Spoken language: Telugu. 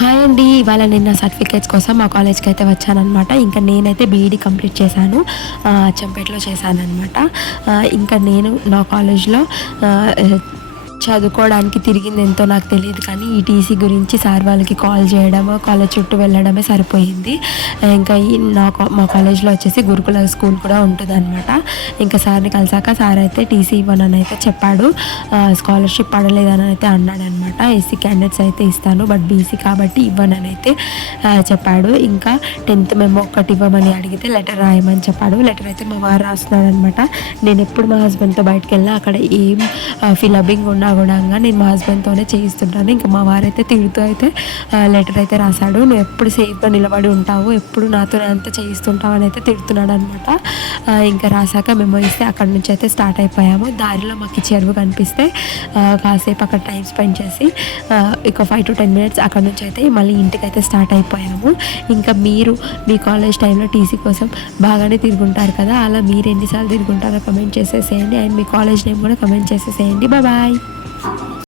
హాయ్ అండి. ఇవాళ నేను నా సర్టిఫికేట్స్ కోసం మా కాలేజ్‌కి అయితే వచ్చాననమాట. ఇంకా నేనైతే బీఈడీ కంప్లీట్ చేశాను. అచ్చంపేటలో చేశాననమాట. ఇంకా నేను నా కాలేజ్‌లో ఆహ్, చదువుకోవడానికి తిరిగిందెంతో నాకు తెలీదు కానీ, ఈ టీసీ గురించి సార్ వాళ్ళకి కాల్ చేయడము, కాలేజ్ చుట్టూ వెళ్ళడమే సరిపోయింది. ఇంకా మా కాలేజ్‌లో వచ్చేసి గురుకుల స్కూల్ కూడా ఉంటదనమాట. ఇంకా సార్‌ని కలిసాక సార్ అయితే టీసీ ఇవ్వననైతే చెప్పాడు. స్కాలర్‌షిప్ పడలేదనైతే అన్నాడనమాట. ఎస్సీ క్యాండిడేట్స్ అయితే ఇస్తాను, బట్ బీసీ కాబట్టి ఇవ్వననైతే చెప్పాడు. ఇంకా 10th మెమో ఒక్కటి ఇవ్వమని అడిగితే లెటర్ రాయమని చెప్పాడు. లెటర్ అయితే మా వారు రాస్తున్నాడనమాట. నేనెప్పుడు మా హస్బెండ్‌తో బయటికెళ్ళినా అక్కడ ఏం ఫిలబ్బింగ్ ఉన్నా గూడంగా నేను మా హస్బెండ్‌తోనే చేయిస్తుంటాను. ఇంకా మా వారైతే తిడుతూ అయితే లెటర్ అయితే రాసాడు. "నువ్వు ఎప్పుడు సేఫ్‌గా నిలబడి ఉంటావు, ఎప్పుడు నాతోనే అంతా చేయిస్తుంటావు" అని అయితే తిడుతున్నాడనమాట. ఇంకా రాసాక మెమో ఇస్తే అక్కడి నుంచి అయితే స్టార్ట్ అయిపోయాము. దారిలో మాకు చెరువు కనిపిస్తే కాసేపు అక్కడ టైం స్పెండ్ చేసి ఒక 5-10 మినిట్స్ అక్కడి నుంచి అయితే మళ్ళీ ఇంటికైతే స్టార్ట్ అయిపోయాము. ఇంకా మీరు మీ కాలేజ్ టైంలో టీసీ కోసం బాగానే తిరుగుంటారు కదా! అలా మీరు ఎన్ని సార్లు తిరుగుంటారో కమెంట్ చేసేసేయండి. అండ్ మీ కాలేజ్ నేమ్ కూడా కమెంట్ చేసేసేయండి. బాయ్.